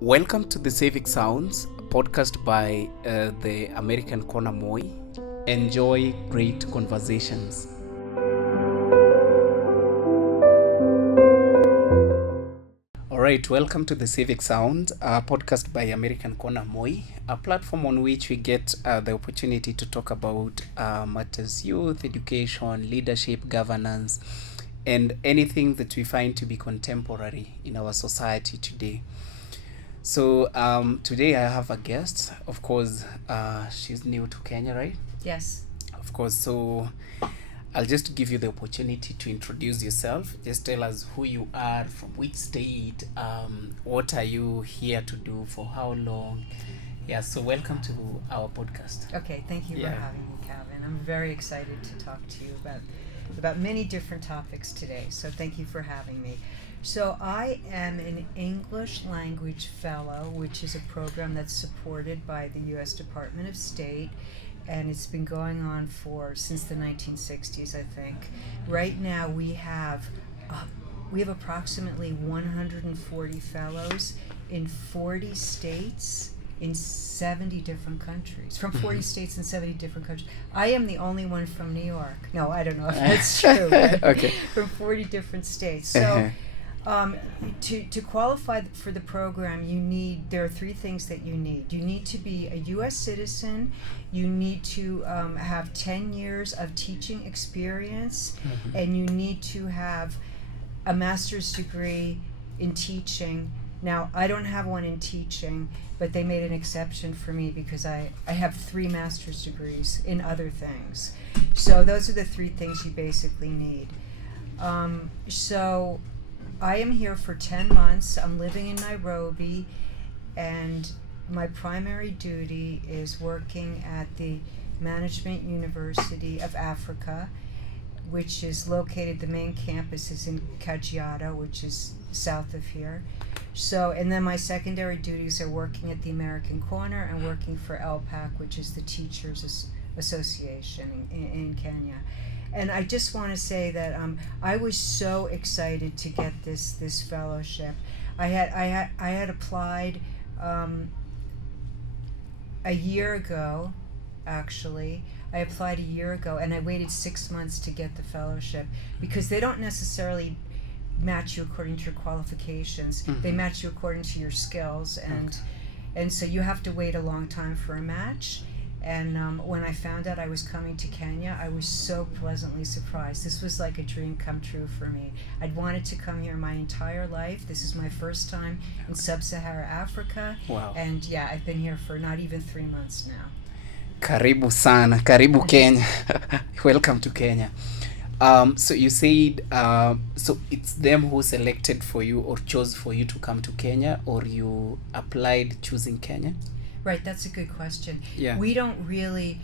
Welcome to the Civic Sounds, a podcast by the American Corner Moi. Enjoy great conversations. All right, welcome to the Civic Sound, a podcast by American Corner Moi, a platform on which we get the opportunity to talk about matters youth, education, leadership, governance, and anything that we find to be contemporary in our society today. So today I have a guest. Of course, she's new to Kenya, right? Yes. Of course. So I'll just give you the opportunity to introduce yourself. Just tell us who you are, from which state, what are you here to do, for how long. Yeah, so welcome to our podcast. Okay, thank you for having me, Cavin. I'm very excited to talk to you about many different topics today. So thank you for having me. So I am an English language fellow, which is a program that's supported by the U.S. Department of State, and it's been going on since the 1960s, I think. Right now we have approximately 140 fellows in 40 states in 70 different countries, from 40 states and 70 different countries. I am the only one from New York. No, I don't know if that's true. Okay. From 40 different states. So. To qualify for the program, there are three things that you need. You need to be a U.S. citizen. You need to have 10 years of teaching experience, and you need to have a master's degree in teaching. Now, I don't have one in teaching, but they made an exception for me because I have 3 master's degrees in other things. So those are the 3 things you basically need. So I am here for 10 months. I'm living in Nairobi, and my primary duty is working at the Management University of Africa, which is located, the main campus is in Kajiado, which is south of here. So, and then my secondary duties are working at the American Corner and working for LPAC, which is the Teachers Association in Kenya. And I just want to say that I was so excited to get this fellowship. I had applied a year ago, actually. I applied a year ago, and I waited 6 months to get the fellowship because they don't necessarily match you according to your qualifications. They match you according to your skills, and so you have to wait a long time for a match. And when I found out I was coming to Kenya, I was so pleasantly surprised. This was like a dream come true for me. I'd wanted to come here my entire life. This is my first time in sub-Saharan Africa. Wow. And yeah, I've been here for not even 3 months now. Karibu sana, karibu Kenya. Welcome to Kenya. So you said, so it's them who selected for you or chose for you to come to Kenya, or you applied choosing Kenya? Right, that's a good question. Yeah. We don't really,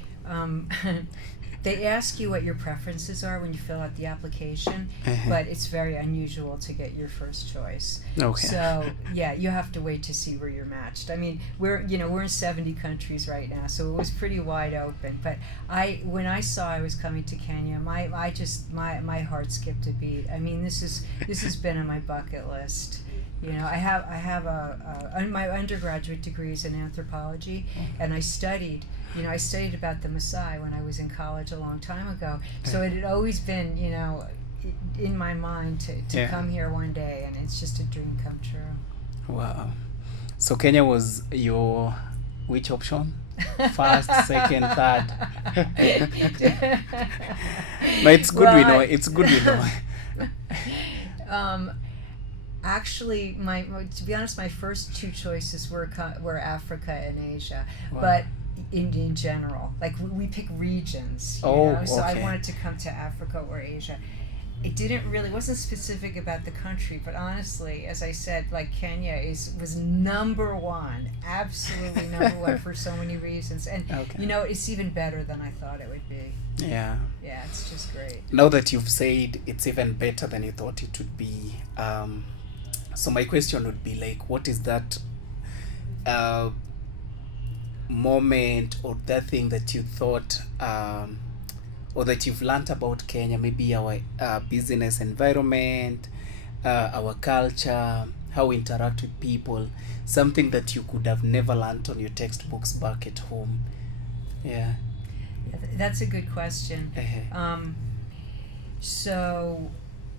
they ask you what your preferences are when you fill out the application, but it's very unusual to get your first choice. Okay. So, yeah, you have to wait to see where you're matched. I mean, we're in 70 countries right now, so it was pretty wide open. But when I saw I was coming to Kenya, my heart skipped a beat. I mean, this has been on my bucket list. You know, I have my undergraduate degree is in anthropology, and I studied about the Maasai when I was in college a long time ago. So it had always been, in my mind to come here one day, and it's just a dream come true. Wow. So Kenya was your which option? First, second, third? No, it's good we know. It's good we know. Actually, to be honest, my first 2 choices were Africa and Asia. Wow. But in general, like we pick regions, So okay. I wanted to come to Africa or Asia. It wasn't specific about the country, but honestly, as I said, like Kenya was number 1, absolutely number 1 for so many reasons. And it's even better than I thought it would be. Yeah. Yeah, it's just great. Now that you've said it's even better than you thought it would be, so my question would be like, what is that moment or that thing that you thought or that you've learned about Kenya, maybe our business environment, our culture, how we interact with people, something that you could have never learned on your textbooks back at home. Yeah. That's a good question. So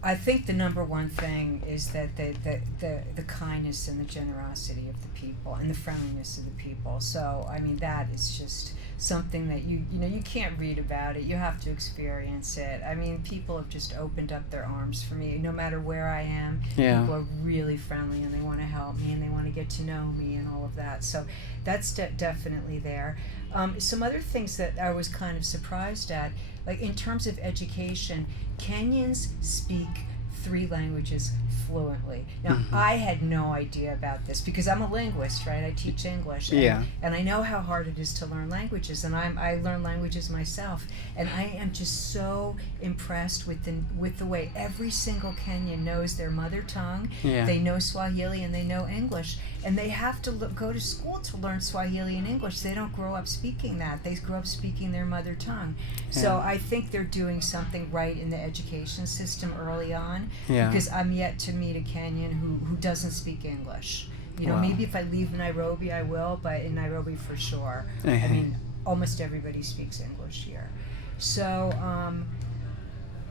I think the number one thing is that the kindness and the generosity of the people and the friendliness of the people. So I mean, that is just something that you can't read about it. You have to experience it. I mean, people have just opened up their arms for me. No matter where I am, people are really friendly and they want to help me and they want to get to know me and all of that. So that's definitely there. Some other things that I was kind of surprised at, like in terms of education, Kenyans speak 3 languages fluently. Now, I had no idea about this because I'm a linguist, right? I teach English, and I know how hard it is to learn languages, and I learn languages myself, and I am just so impressed with the way every single Kenyan knows their mother tongue. They know Swahili and they know English, and they have to go to school to learn Swahili and English. They don't grow up speaking that. They grow up speaking their mother tongue. So I think they're doing something right in the education system early on, because I'm yet to meet a Kenyan who doesn't speak English. Maybe if I leave Nairobi I will, but in Nairobi for sure. I mean, almost everybody speaks English here. So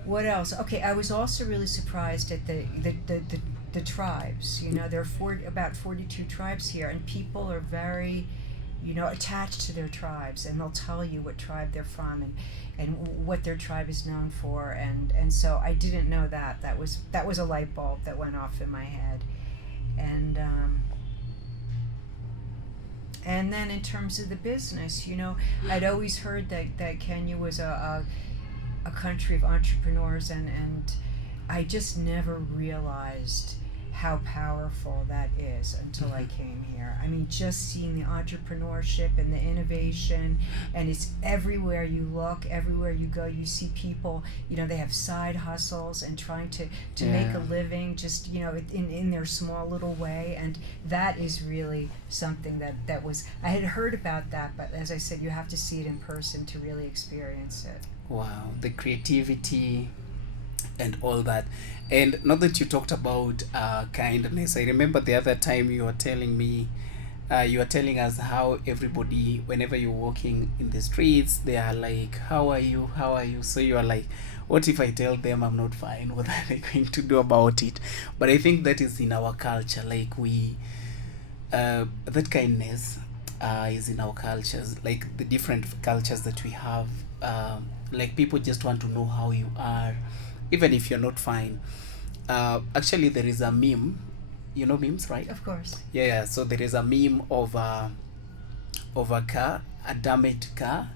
what else? Okay, I was also really surprised at the tribes. There are about 42 tribes here, and people are very attached to their tribes, and they'll tell you what tribe they're from and what their tribe is known for, and so I didn't know that. That was a light bulb that went off in my head. And then in terms of the business, I'd always heard that Kenya was a country of entrepreneurs, and I just never realized how powerful that is until I came here. I mean, just seeing the entrepreneurship and the innovation, and it's everywhere you look, everywhere you go, you see people, they have side hustles and trying to make a living just, in their small little way, and that is really something that was, I had heard about that, but as I said, you have to see it in person to really experience it. Wow, the creativity and all that. And not that you talked about kindness, I remember the other time you were telling me, you were telling us how everybody, whenever you're walking in the streets, they are like, how are you, so you are like, what if I tell them I'm not fine, what are they going to do about it? But I think that is in our culture, like we that kindness is in our cultures, like the different cultures that we have. Like people just want to know how you are, even if you're not fine. Actually, there is a meme. You know memes, right? Of course. Yeah. So there is a meme of a car, a damaged car,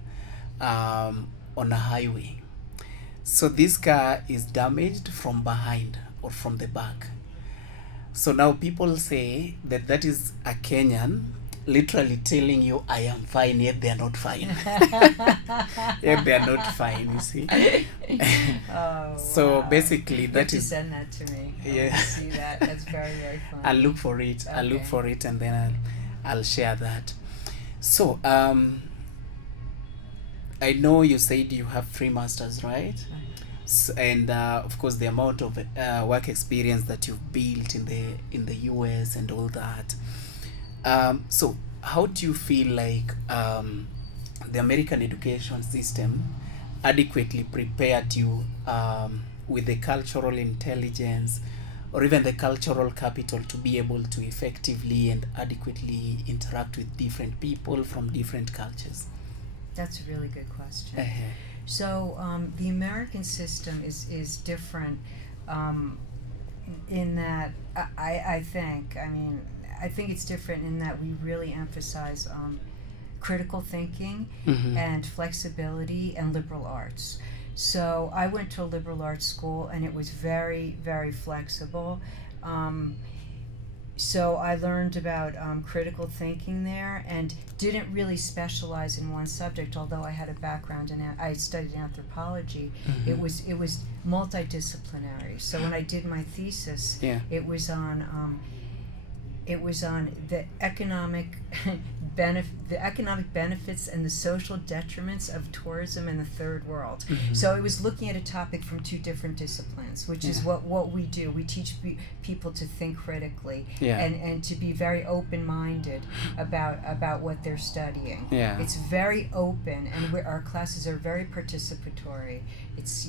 on a highway. So this car is damaged from behind or from the back. So now people say that is a Kenyan literally telling you I am fine, yet they are not fine. Yet they are not fine, you see. So wow. basically that you is, send that to me. I yeah. want to see that. That's very, very fun. I'll look for it. I'll look for it, and then I'll share that. So I know you said you have 3 masters, right? And of course the amount of work experience that you've built in the US and all that. So how do you feel like the American education system adequately prepared you with the cultural intelligence or even the cultural capital to be able to effectively and adequately interact with different people from different cultures? That's a really good question. So the American system is different in that I think it's different in that we really emphasize critical thinking and flexibility and liberal arts. So I went to a liberal arts school, and it was very, very flexible. So I learned about critical thinking there, and didn't really specialize in one subject. Although I had a background in I studied anthropology, it was multidisciplinary. So when I did my thesis, it was on it was on the economic benefits and the social detriments of tourism in the third world. So it was looking at a topic from two different disciplines, which is what we do. We teach people to think critically and to be very open-minded about what they're studying. It's very open, and our classes are very participatory. It's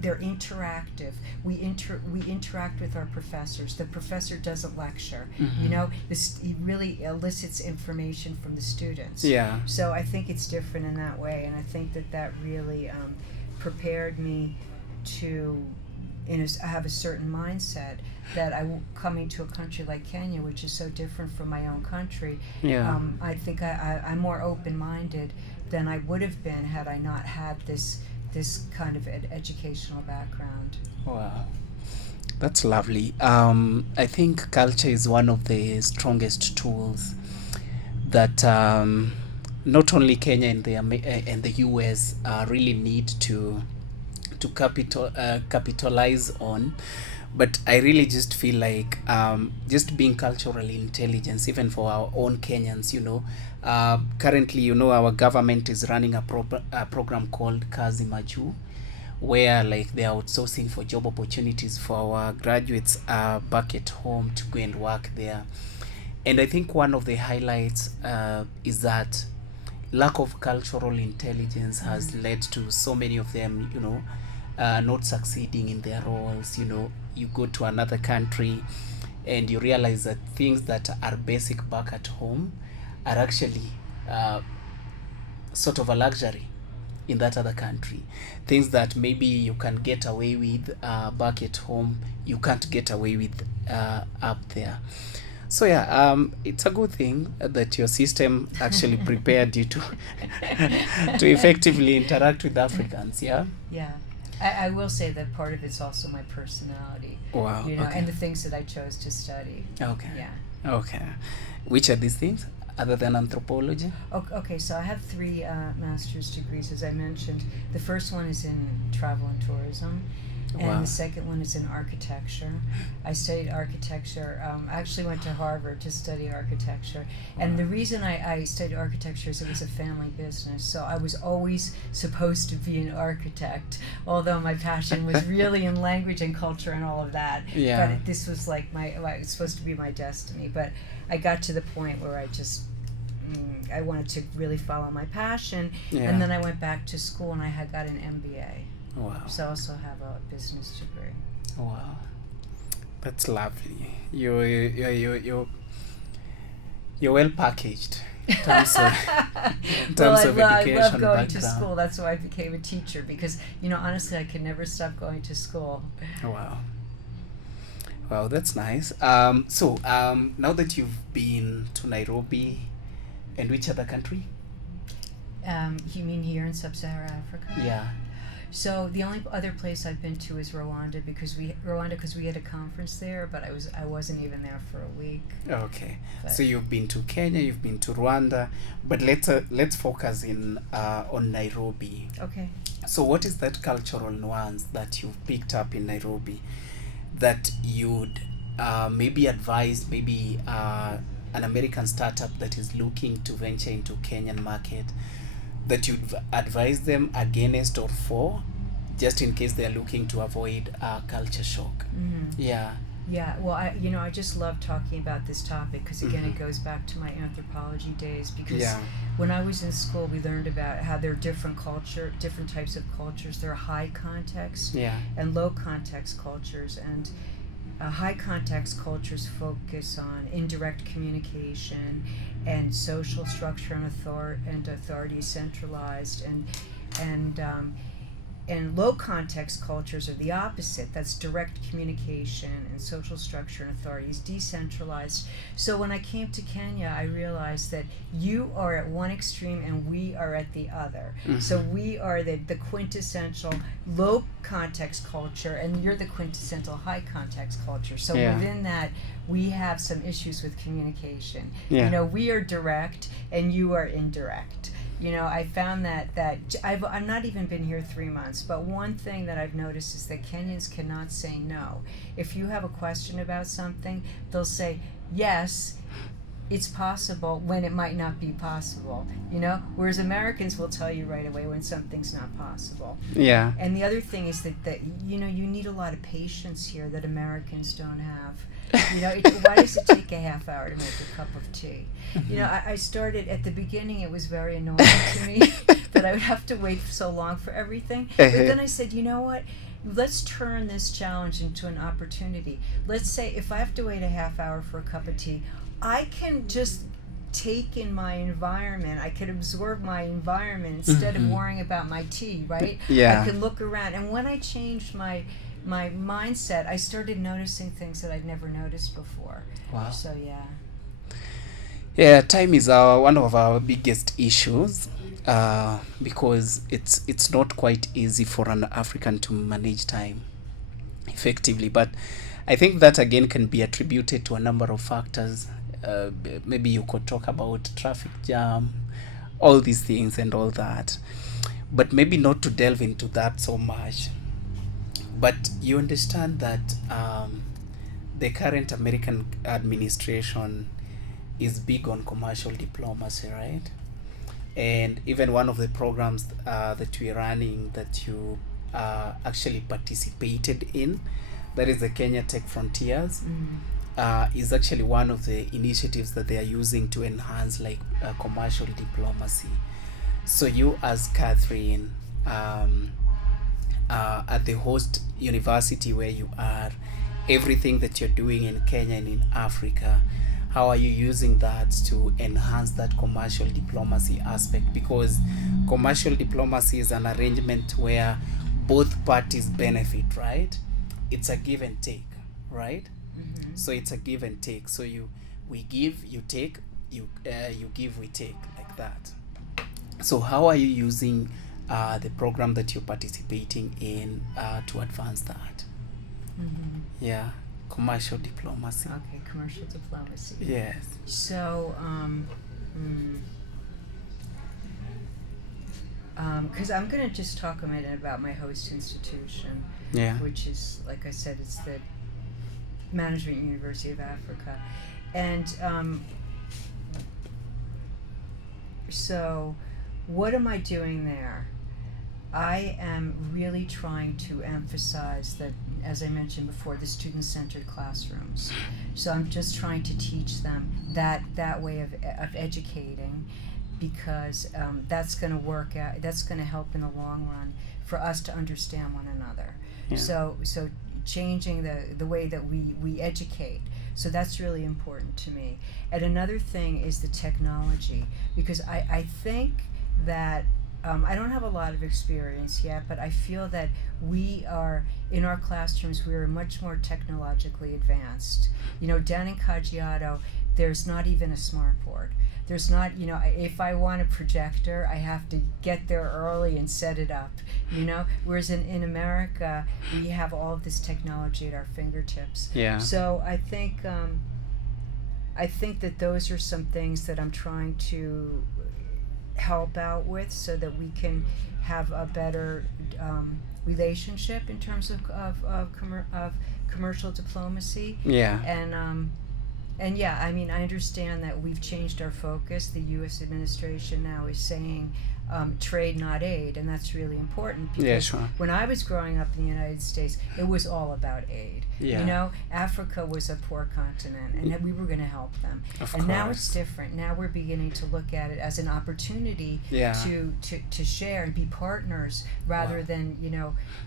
they're interactive. We interact with our professors. The professor doesn't lecture. He really elicits information from the students. So I think it's different in that way, and I think that really prepared me to have a certain mindset that coming to a country like Kenya, which is so different from my own country. I think I'm more open-minded than I would have been had I not had this kind of educational background. Wow. That's lovely. I think culture is one of the strongest tools that not only Kenya and the US really need to capitalize on, but I really just feel like just being culturally intelligent, even for our own Kenyans. Currently, our government is running a program called Kazi Maju, where like they are outsourcing for job opportunities for our graduates back at home to go and work there. And I think one of the highlights is that lack of cultural intelligence has led to so many of them, not succeeding in their roles. You go to another country and you realize that things that are basic back at home are actually sort of a luxury in that other country. Things that maybe you can get away with back at home, you can't get away with up there. So it's a good thing that your system actually prepared you to effectively interact with Africans. I will say that part of it's also my personality. Wow. Okay. And the things that I chose to study. Okay. Which are these things other than anthropology? Okay, so I have 3 master's degrees, as I mentioned. The first one is in travel and tourism, and the second one is in architecture. I studied architecture. I actually went to Harvard to study architecture. And the reason I studied architecture is it was a family business. So I was always supposed to be an architect, although my passion was really in language and culture and all of that. But this was like it was supposed to be my destiny. But I got to the point where I wanted to really follow my passion. And then I went back to school and I got an MBA. Wow. So I also have a business degree. Wow, that's lovely. You're well packaged in terms of education I love going background. to school. That's why I became a teacher, because honestly, I could never stop going to school. Wow, that's nice. So now that you've been to Nairobi, and which other country? You mean here in Sub-Saharan Africa? So the only other place I've been to is Rwanda because we had a conference there, but I wasn't even there for a week. Okay, so you've been to Kenya, you've been to Rwanda, but let's focus on Nairobi. Okay. So what is that cultural nuance that you've picked up in Nairobi that you'd maybe advise an American startup that is looking to venture into Kenyan market, that you'd advise them against or for, just in case they're looking to avoid culture shock? Well, I just love talking about this topic because, again, it goes back to my anthropology days, because when I was in school, we learned about how there are different types of cultures. There are high context and low context cultures, and high context cultures focus on indirect communication and social structure and authority centralized, and low context cultures are the opposite. That's direct communication and social structure and authority is decentralized. So when I came to Kenya, I realized that you are at one extreme and we are at the other. So we are the quintessential low context culture, and you're the quintessential high context culture. So within that, we have some issues with communication. We are direct and you are indirect. I found that I've not even been here 3 months, but one thing that I've noticed is that Kenyans cannot say no. If you have a question about something, they'll say, yes, it's possible when it might not be possible, whereas Americans will tell you right away when something's not possible. Yeah. And the other thing is that you need a lot of patience here that Americans don't have. Why does it take a half hour to make a cup of tea? I started at the beginning, it was very annoying to me that I would have to wait so long for everything. But then I said, you know what? Let's turn this challenge into an opportunity. Let's say if I have to wait a half hour for a cup of tea, I can just take in my environment. I can absorb my environment instead of worrying about my tea, right? Yeah. I can look around. And when I changed my mindset, I started noticing things that I'd never noticed before. Wow. So yeah. Yeah, time is one of our biggest issues, because it's not quite easy for an African to manage time effectively. But I think that again can be attributed to a number of factors. Maybe you could talk about traffic jam, all these things and all that, but maybe not to delve into that so much. But you understand that the current American administration is big on commercial diplomacy, right? And even one of the programs that we're running that you actually participated in, that is the Kenya Tech Frontiers, is actually one of the initiatives that they are using to enhance like commercial diplomacy. So you as Catherine, at the host university where you are, everything that you're doing in Kenya and in Africa, how are you using that to enhance that commercial diplomacy aspect? Because commercial diplomacy is an arrangement where both parties benefit, right? It's a give and take, right? So it's a give and take. So we give, you take, you give, we take, like that. So how are you using the program that you're participating in to advance that? Yeah, commercial diplomacy. Okay, commercial diplomacy. Yes. So, because I'm going to just talk a minute about my host institution, Yeah. which is, like I said, it's the Management University of Africa. And so what am I doing there? I am really trying to emphasize that, as I mentioned before, the student-centered classrooms. So I'm just trying to teach them that way of educating, because that's going to work out. That's going to help in the long run for us to understand one another. Yeah. So changing the way that we educate. So that's really important to me. And another thing is the technology, because I think that I don't have a lot of experience yet, but I feel that we are, in our classrooms, we are much more technologically advanced. Down in Kajiado, there's not even a smartboard. There's not, if I want a projector, I have to get there early and set it up, Whereas in America, we have all of this technology at our fingertips. Yeah. So I think that those are some things that I'm trying to help out with, so that we can have a better relationship in terms of commercial diplomacy. Yeah. And yeah, I mean, I understand that we've changed our focus. The U.S. administration now is saying trade, not aid, and that's really important, because Yeah, sure. when I was growing up in the United States, it was all about aid. Yeah. Africa was a poor continent, and we were going to help them. Of and now course. it's different. Now we're beginning to look at it as an opportunity Yeah. to share and be partners, rather Wow. than,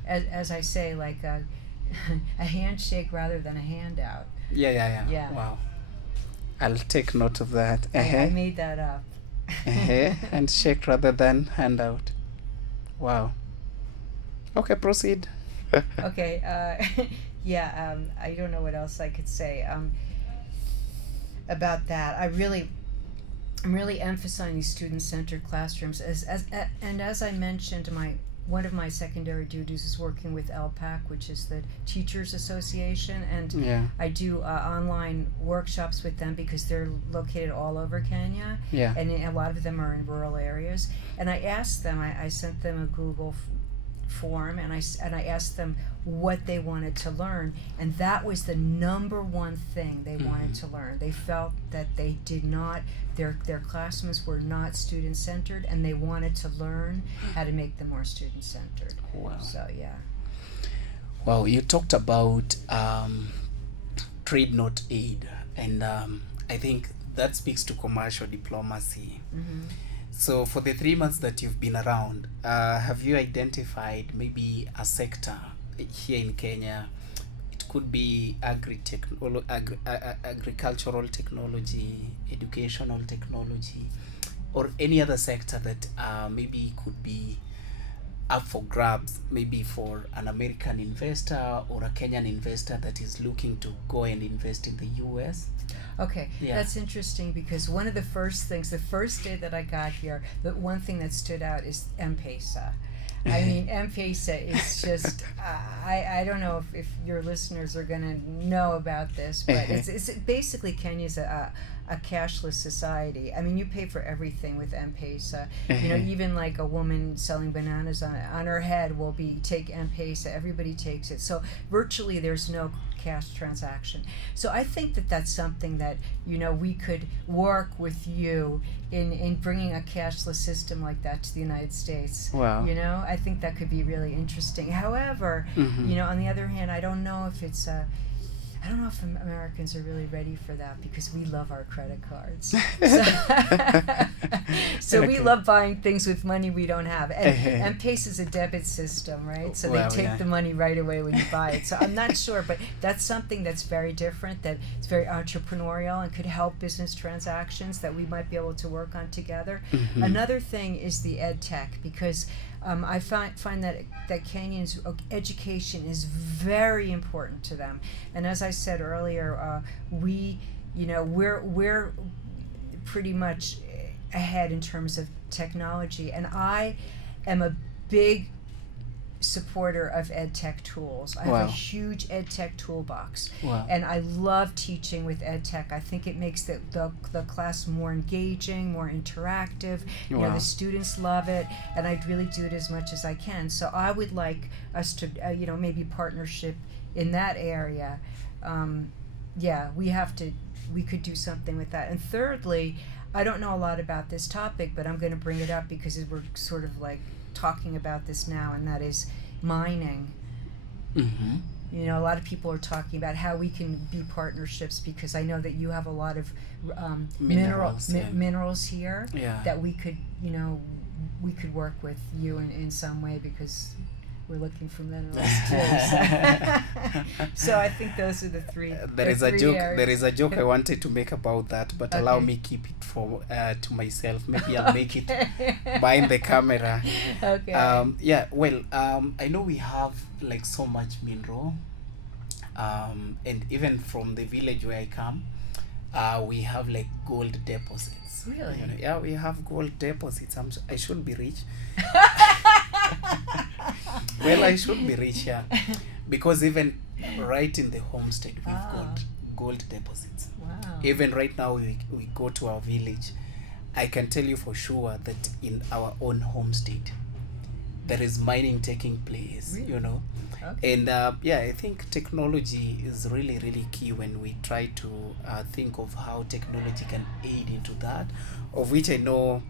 as I say, like a handshake rather than a handout. Yeah. Yeah. Wow. I'll take note of that. I made that up. And shake rather than handout. Wow. Okay, proceed. Okay. Yeah. I don't know what else I could say about that. I'm really emphasizing these student-centered classrooms. As I mentioned, one of my secondary duties is working with LPAC, which is the Teachers Association, and Yeah. I do online workshops with them, because they're located all over Kenya, Yeah. and a lot of them are in rural areas. And I asked them, I sent them a Google form, and I asked them what they wanted to learn, and that was the number one thing they wanted to learn. They felt that they did not, their classrooms were not student centered, and they wanted to learn how to make them more student centered. Wow. So yeah. Well, you talked about trade not aid, and I think that speaks to commercial diplomacy. So for the 3 months that you've been around, have you identified maybe a sector here in Kenya? It could be agricultural technology, educational technology, or any other sector that maybe could be up for grabs, maybe for an American investor or a Kenyan investor that is looking to go and invest in the US? Okay, Yeah. that's interesting, because one of the first things, the first day that I got here, the one thing that stood out is M-Pesa. I mean, M-Pesa is just, I don't know if your listeners are going to know about this, but it's basically Kenya's a cashless society. I mean, you pay for everything with M-Pesa. You know, even like a woman selling bananas on her head will take M-Pesa. Everybody takes it. So virtually there's no cash transaction. So I think that that's something that, you know, we could work with you in bringing a cashless system like that to the United States. Wow. You know, I think that could be really interesting. However, you know, on the other hand, I don't know if Americans are really ready for that, because we love our credit cards. So we love buying things with money we don't have. And M-Pesa is a debit system, right? So they take the money right away when you buy it. So I'm not sure, but that's something that's very different, that it's very entrepreneurial and could help business transactions that we might be able to work on together. Another thing is the ed tech, because I find that Kenyans' education is very important to them, and as I said earlier, we're pretty much ahead in terms of technology, and I am a big supporter of ed tech tools. I have a huge ed tech toolbox, and I love teaching with ed tech. I think it makes the class more engaging, more interactive. You know, the students love it, and I really do it as much as I can. So I would like us to, maybe partnership in that area. We could do something with that. And thirdly, I don't know a lot about this topic, but I'm going to bring it up because we're sort of like talking about this now, and that is mining. You know, a lot of people are talking about how we can be partnerships, because I know that you have a lot of minerals here that we could work with you in some way, because we're looking for minerals too. So I think those are the three. There is a joke I wanted to make about that, but allow me keep it for to myself. Maybe I'll make it behind the camera. Okay. I know we have like so much mineral, and even from the village where I come, we have like gold deposits. Really? You know, yeah, we have gold deposits. I should be rich. Well, I should be rich, yeah, because even right in the homestead we've got gold deposits. Wow. Even right now we go to our village, I can tell you for sure that in our own homestead there is mining taking place. Really? You know. Okay. And I think technology is really, really key when we try to think of how technology can aid into that, of which I know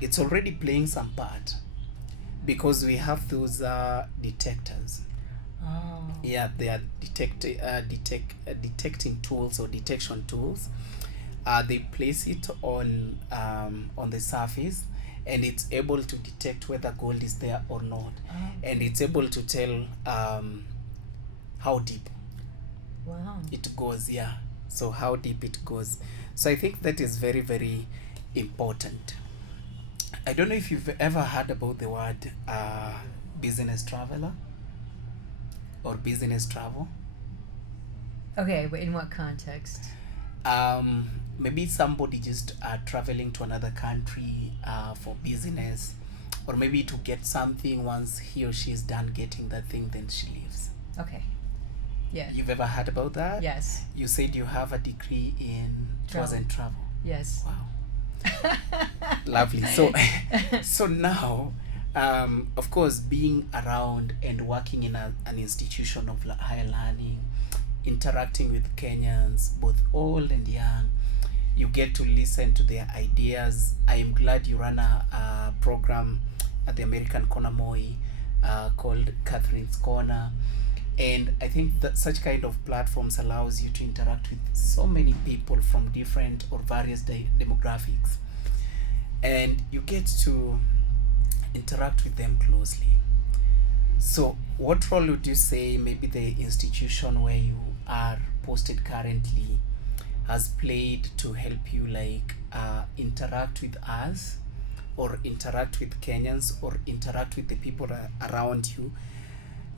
it's already playing some part, because we have those detectors. Oh. Yeah, they are detecting tools or detection tools. They place it on the surface, and it's able to detect whether gold is there or not, and it's able to tell how deep it goes. Yeah, so how deep it goes. So I think that is very, very important. I don't know if you've ever heard about the word business traveler or business travel. Okay, but in what context? Maybe somebody just traveling to another country for business, or maybe to get something. Once he or she is done getting that thing, then she leaves. Okay. Yeah. You've ever heard about that? Yes. You said you have a degree in tours and travel. Yes. Wow. Lovely. So now Of course, being around and working in an institution of higher learning, interacting with Kenyans, both old and young, you get to listen to their ideas. I am glad you run a program at the American Corner Moi called Catherine's Corner. And I think that such kind of platforms allows you to interact with so many people from different or various demographics. And you get to interact with them closely. So, what role would you say maybe the institution where you are posted currently has played to help you interact with us, or interact with Kenyans, or interact with the people around you,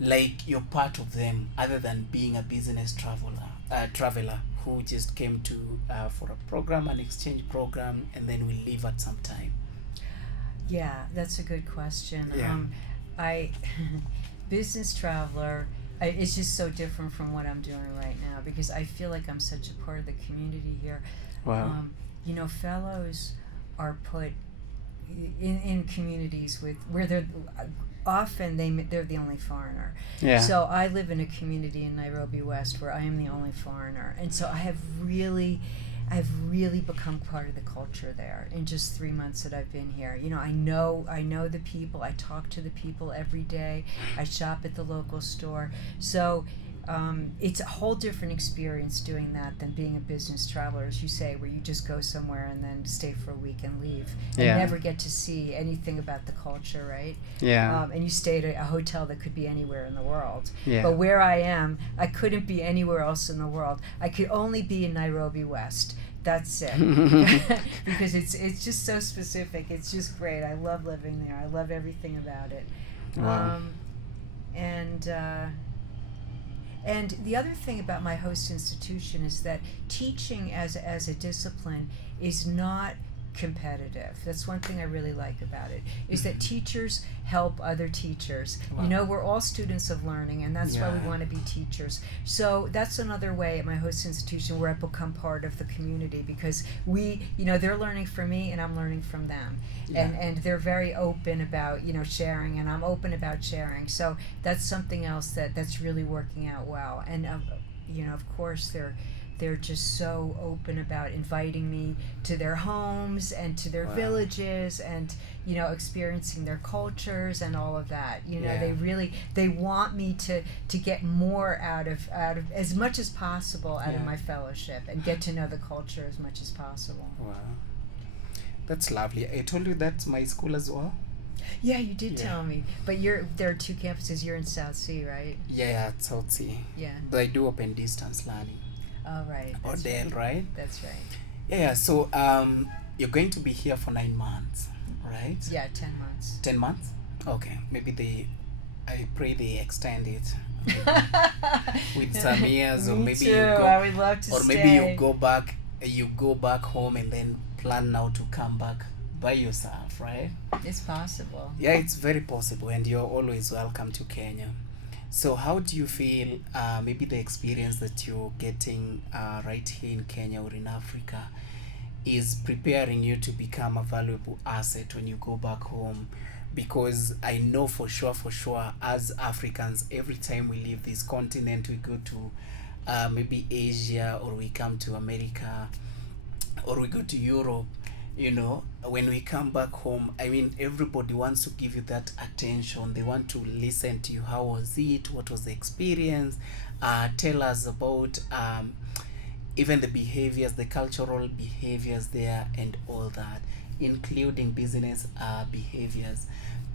like you're part of them, other than being a business traveler who just came to for a program, an exchange program, and then will leave at some time? Yeah, that's a good question. Yeah. I business traveler. It's just so different from what I'm doing right now because I feel like I'm such a part of the community here. Wow. Fellows are put in communities with where they're often they're the only foreigner. Yeah. So I live in a community in Nairobi West where I am the only foreigner, and so I've really become part of the culture there in just 3 months that I've been here. I know the people. I talk to the people every day. I shop at the local store. So it's a whole different experience doing that than being a business traveler, as you say, where you just go somewhere and then stay for a week and leave and Yeah. never get to see anything about the culture, right? Yeah. And you stay at a hotel that could be anywhere in the world. Yeah. But where I am, I couldn't be anywhere else in the world. I could only be in Nairobi West. That's it. Because it's just so specific. It's just great. I love living there. I love everything about it. Wow. And the other thing about my host institution is that teaching as a discipline is not competitive. That's one thing I really like about it, is that teachers help other teachers. Wow. We're all students of learning, and that's why we Yeah. want to be teachers. So that's another way at my host institution where I become part of the community, because they're learning from me and I'm learning from them. Yeah. And they're very open about, sharing, and I'm open about sharing. So that's something else that's really working out well. And of course they're just so open about inviting me to their homes and to their Wow. villages and experiencing their cultures and all of that. Yeah. They want me to get more out of as much as possible out of Yeah. my fellowship and get to know the culture as much as possible. Wow. That's lovely. I told you that's my school as well. Yeah, you did Yeah. tell me. But there are two campuses. You're in South Sea, right? Yeah, at South Sea. Yeah. But I do open distance learning. Oh, right. Or That's Dell, right. right? That's right. Yeah, so you're going to be here for 9 months, right? Yeah, 10 months. 10 months? Okay. Maybe I pray they extend it with some years, or Me maybe too. you go, I would love to or stay. maybe you go back home and then plan now to come back by yourself, right? It's possible. Yeah, it's very possible, and you're always welcome to Kenya. So how do you feel maybe the experience that you're getting right here in Kenya or in Africa is preparing you to become a valuable asset when you go back home? Because I know for sure, as Africans, every time we leave this continent, we go to maybe Asia, or we come to America, or we go to Europe, when we come back home, I mean, everybody wants to give you that attention. They want to listen to you. How was it? What was the experience? Tell us about even the behaviors, the cultural behaviors there, and all that, including business behaviors,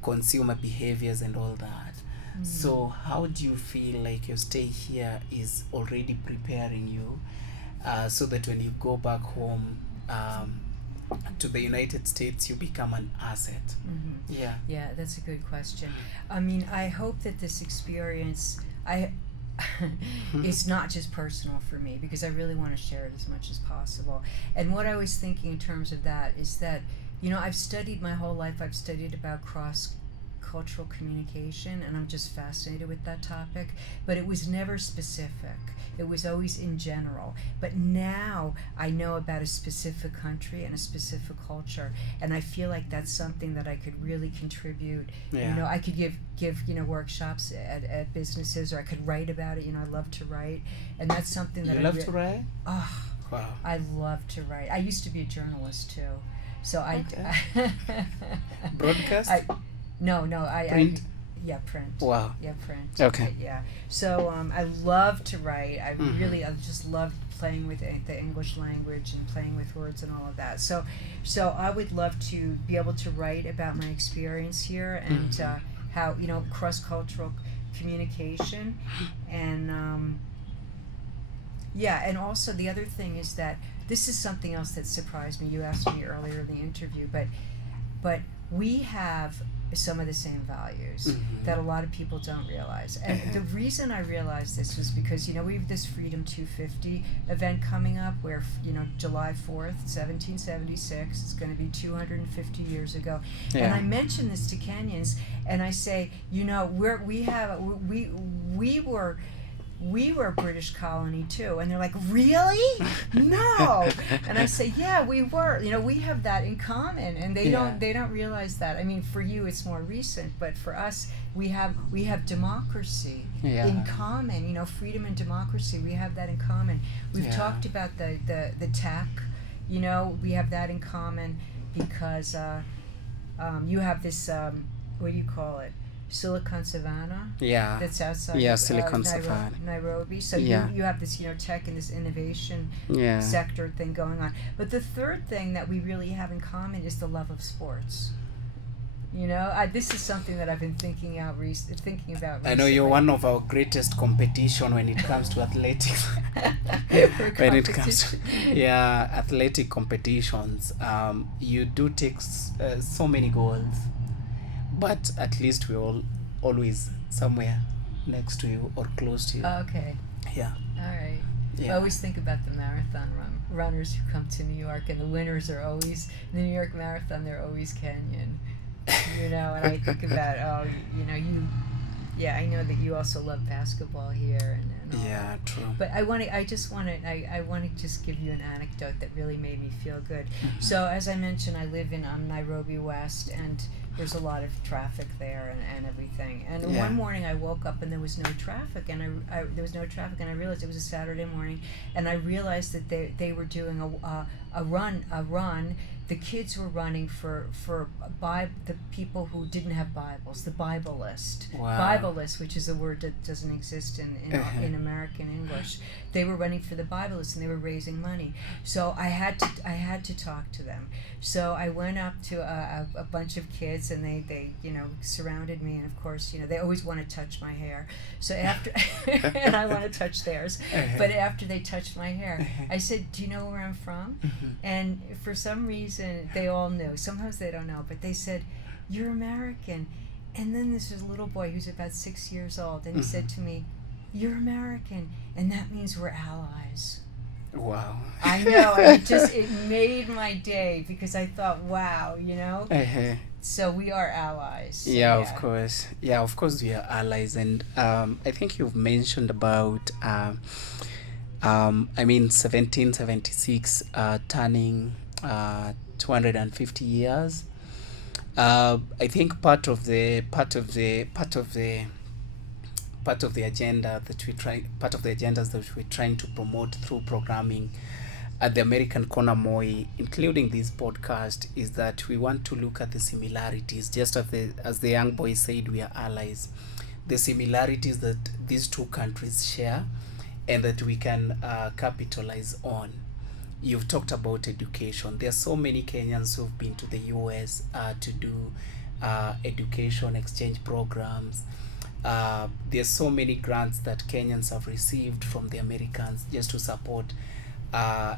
consumer behaviors, and all that. So how do you feel like your stay here is already preparing you so that when you go back home to the United States, you become an asset? Mm-hmm. Yeah. Yeah, that's a good question. I mean, I hope that this experience is not just personal for me, because I really want to share it as much as possible. And what I was thinking in terms of that is that, I've studied my whole life. I've studied about cultural communication, and I'm just fascinated with that topic, but it was never specific. It was always in general. But now I know about a specific country and a specific culture, and I feel like that's something that I could really contribute. Yeah. You know, I could give workshops at businesses, or I could write about it. You know, I love to write, and that's something that You love to write? Oh, Wow. I love to write. I used to be a journalist too, so Okay. Broadcast? No, Print? yeah, print. Wow. Yeah, print. Okay. Yeah. So I love to write. I Mhm. I just love playing with the English language and playing with words and all of that. So I would love to be able to write about my experience here and Mhm. how, you know, cross-cultural communication, and yeah, and also the other thing is that this is something else that surprised me. You asked me earlier in the interview, but we have some of the same values Mhm. that a lot of people don't realize. And the reason I realized this was because, you know, we have this Freedom 250 event coming up where, you know, July 4th, 1776, it's going to be 250 years ago. Yeah. And I mention this to Kenyans, and I say, you know, we were a British colony too, and they're like, really? No. And I say, yeah, we were. You know, we have that in common, and they don't realize that. I mean, for you it's more recent, but for us, we have democracy in common. You know, freedom and democracy, we have that in common. We've talked about the tech. You know, we have that in common because you have this what do you call it? Silicon Savannah. Yeah. That's outside. Yeah, Silicon Savannah. Nairobi. So you have this, you know, tech and this innovation sector thing going on. But the third thing that we really have in common is the love of sports. You know, this is something that I've been thinking about recently. I know you're one of our greatest competition when it comes to athletics. When it comes to athletic competitions, you do take so many goals, but at least we're all always somewhere next to you or close to you. Okay. Yeah. All right. Yeah. I always think about the marathon runners who come to New York, and the winners are always the New York Marathon. They're always Kenyan. You know, and I think about, I know that you also love basketball here and all Yeah, that. true. But I want to just give you an anecdote that really made me feel good. Mhm. So as I mentioned, I live in Nairobi West, and there's a lot of traffic there and everything. And one morning I woke up and there was no traffic, and I realized it was a Saturday morning, and I realized that they were doing a run. The kids were running for the people who didn't have Bibles, the Bible list. Wow. Bible list, which is a word that doesn't exist in American English. They were running for the Bible list, and they were raising money. So I had to talk to them. So I went up to a bunch of kids, and they surrounded me, and of course, they always want to touch my hair. So after and I want to touch theirs, but after they touched my hair, I said, "Do you know where I'm from?" And for some reason, they all knew. Sometimes they don't know, but they said, "You're American." And then this was a little boy who's about 6 years old, and he said to me, "You're American, and that means we're allies." Wow. I know. It made my day, because I thought, wow, So we are allies. So Of course. Yeah, of course we are allies. And I think you've mentioned about 1776 turning 250 years. I think part of the agendas that we're trying to promote through programming at the American Corner Moi, including this podcast, is that we want to look at the similarities. Just as the young boy said, we are allies. The similarities that these two countries share, and that we can capitalize on. You've talked about education. There are so many Kenyans who've been to the US to do education exchange programs. There's so many grants that Kenyans have received from the Americans just to support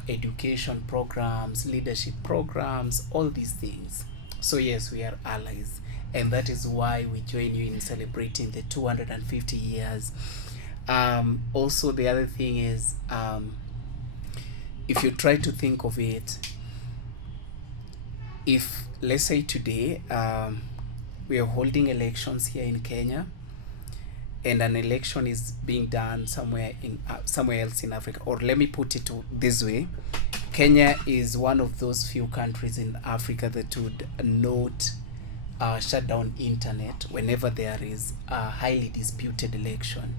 education programs, leadership programs, all these things. So yes, we are allies, and that is why we join you in celebrating the 250 years. Also, the other thing is, if you try to think of it, if let's say today we are holding elections here in Kenya, and an election is being done somewhere else in Africa. Or let me put it this way: Kenya is one of those few countries in Africa that would not shut down internet whenever there is a highly disputed election.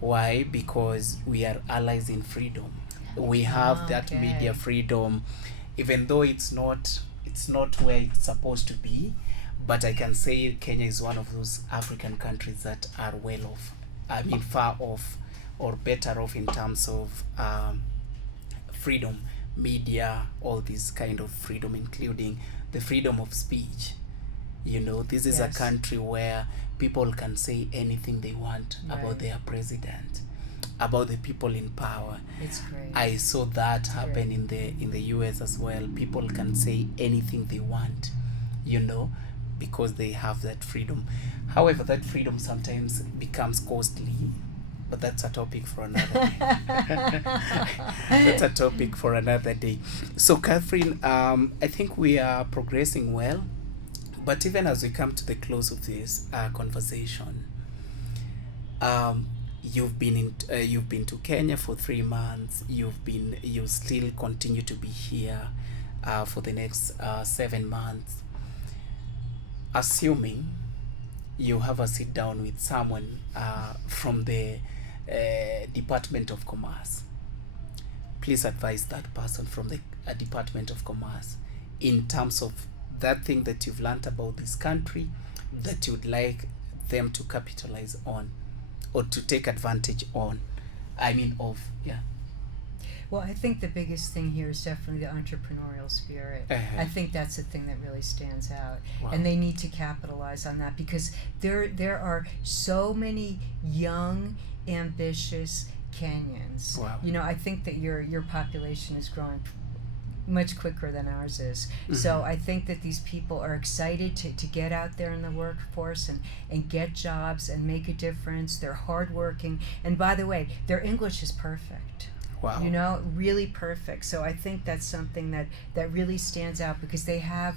Why? Because we are allies in freedom. We have that media freedom, even though it's not where it's supposed to be. But I can say Kenya is one of those African countries that are well off. I mean, far off or better off in terms of freedom, media, all this kind of freedom, including the freedom of speech. You know, this is a country where people can say anything they want about their president, about the people in power. It's great. I saw that happen in the US as well. People can say anything they want, you know, because they have that freedom. However, that freedom sometimes becomes costly, but that's a topic for another day. That's a topic for another day. So, Catherine, I think we are progressing well, but even as we come to the close of this conversation, you've been to Kenya for 3 months. You still continue to be here for the next 7 months. Assuming you have a sit down with someone from the Department of Commerce, please advise that person from the Department of Commerce in terms of that thing that you've learned about this country that you'd like them to capitalize on or to take advantage on. Well, I think the biggest thing here is definitely the entrepreneurial spirit. I think that's the thing that really stands out. Wow. And they need to capitalize on that because there are so many young, ambitious Kenyans. Wow. You know, I think that your population is growing much quicker than ours is. So I think that these people are excited to get out there in the workforce and get jobs and make a difference. They're hardworking. And by the way, their English is perfect. Wow. You know, really perfect. So I think that's something that really stands out because they have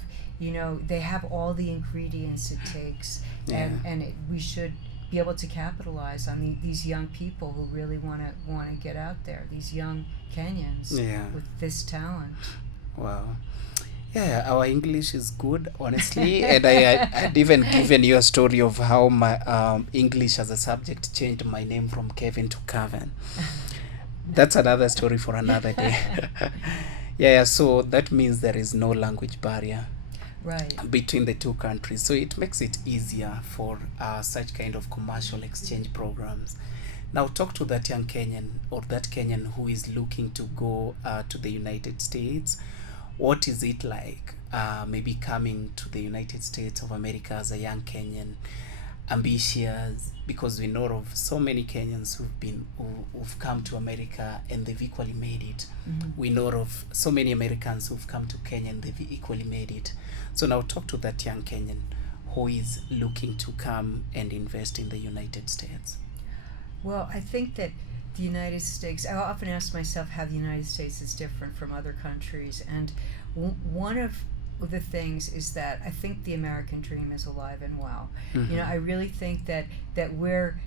all the ingredients it takes. And we should be able to capitalize on these young people who really want to get out there, these young Kenyans with this talent. Wow. Yeah, our English is good, honestly. And I'd even given you a story of how my English as a subject changed my name from Cavin to Cavin. That's another story for another day. So that means there is no language barrier between the two countries. So it makes it easier for such kind of commercial exchange programs. Now talk to that young Kenyan or that Kenyan who is looking to go to the United States. What is it like maybe coming to the United States of America as a young Kenyan, ambitious, because we know of so many Kenyans who've come to America and they've equally made it. We know of so many Americans who've come to Kenya and they've equally made it. So now talk to that young Kenyan who is looking to come and invest in the United States. Well, I think that the United States, I often ask myself how the United States is different from other countries, and one of the things is that I think the American dream is alive and well. You know, I really think that we're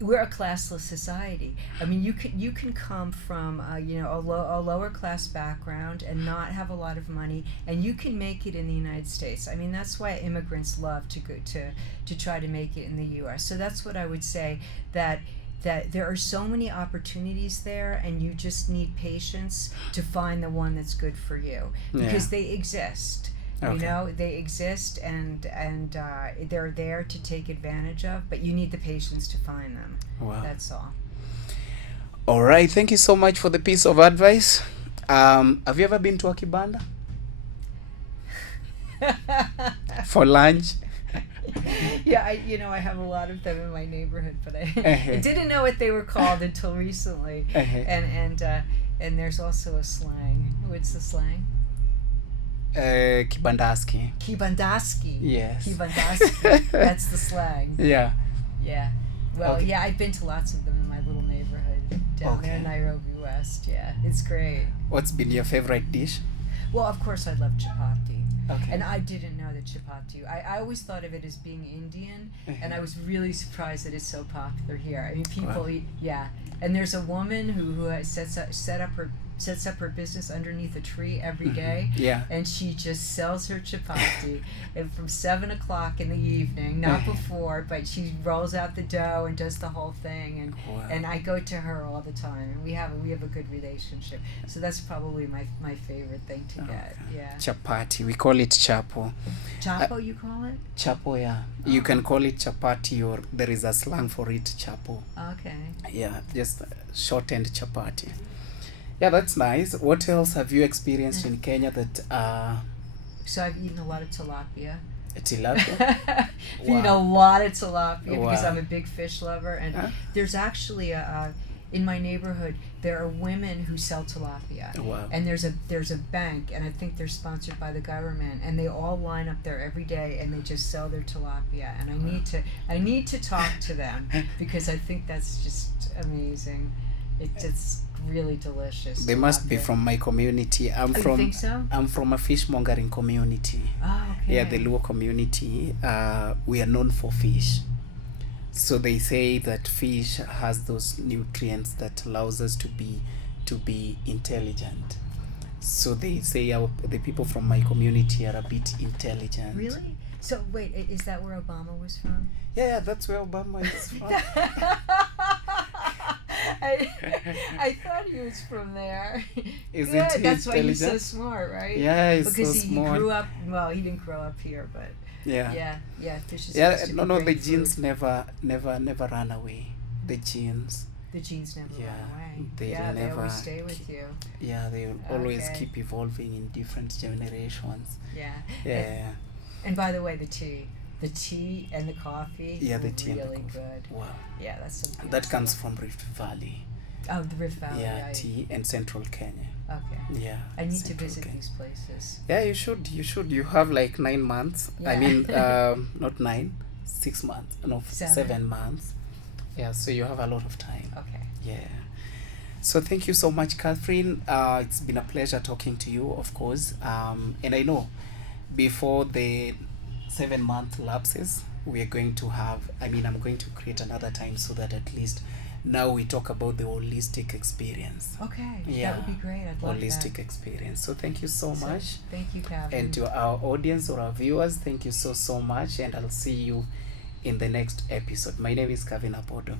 a classless society. I mean, you can come from a lower class background and not have a lot of money, and you can make it in the United States. I mean, that's why immigrants love to go to try to make it in the U.S. So that's what I would say, that there are so many opportunities there, and you just need patience to find the one that's good for you, because they exist. You know, they exist, and they're there to take advantage of, but you need the patience to find them. Wow. That's all. All right, thank you so much for the piece of advice. Have you ever been to a kibanda for lunch? Yeah, I have a lot of them in my neighborhood, but I didn't know what they were called until recently. And there's also a slang. What's the slang? Kibandaski. Yes. Kibandaski. That's the slang. Yeah. Yeah. Well, I've been to lots of them in my little neighborhood down there in Nairobi West. Yeah, it's great. What's been your favorite dish? Well, of course, I love chapati. Okay. And I didn't know that chapati. I always thought of it as being Indian, and I was really surprised that it's so popular here. I mean, people Wow. eat, yeah. And there's a woman who has sets up her business underneath a tree every day, Yeah. and she just sells her chapati, and from 7 o'clock in the evening, not before, but she rolls out the dough and does the whole thing, Wow. and I go to her all the time, and we have a good relationship. So that's probably my favorite thing to get. Okay. Yeah. Chapati. We call it chapo. Chapo, you call it? Chapo, yeah. You can call it chapati, or there is a slang for it, chapo. Okay. Yeah, just shortened chapati. Yeah, that's nice. What else have you experienced in Kenya that So I've eaten a lot of tilapia. tilapia? I've eaten a lot of tilapia because Wow. I'm a big fish lover, and Huh? there's actually in my neighborhood there are women who sell tilapia. Wow. And there's a bank, and I think they're sponsored by the government, and they all line up there every day and they just sell their tilapia, and I need to talk to them because I think that's just amazing. It's really delicious. They must be tilapia. from my community. You think so? I'm from a fishmongering community. Oh, okay. Yeah, the Luo community. We are known for fish. So they say that fish has those nutrients that allows us to be intelligent. So they say the people from my community are a bit intelligent. Really? So wait, is that where Obama was from? Yeah, that's where Obama is from. I thought he was from there. Isn't Good. he That's why he's so intelligent? smart, right? Yeah, he's because so he smart. grew up. Well, he didn't grow up here, but Yeah. fish is Yeah, supposed to no, be no, the great genes food. never run away. The genes, The genes never yeah, run away. they They never always stay with you. yeah, they will always Okay. keep evolving in different generations. Yeah. Yeah, And by the way, the tea and the coffee. yeah, the are tea and the really coffee. good. Wow, Yeah, that's something. that comes from Rift Valley. Oh, the Rift Valley. Yeah, tea and Central Kenya. Okay. Yeah, I need to Central visit Kenya. these places. Yeah, you should. You should. You have like 9 months. I Yeah. mean, not 9, 6 months. No, 7 months. Yeah, so you have a lot of time. Okay. Yeah. So thank you so much, Catherine. It's been a pleasure talking to you, of course. And I know before the 7-month lapses, we are going to have, I'm going to create another time so that at least now we talk about the holistic experience. Okay. Yeah. That would be great. I'd love Holistic that. experience. So thank you so much. Thank you, Cavin. And to our audience or our viewers, thank you so much. And I'll see you in the next episode. My name is Cavin Apodo.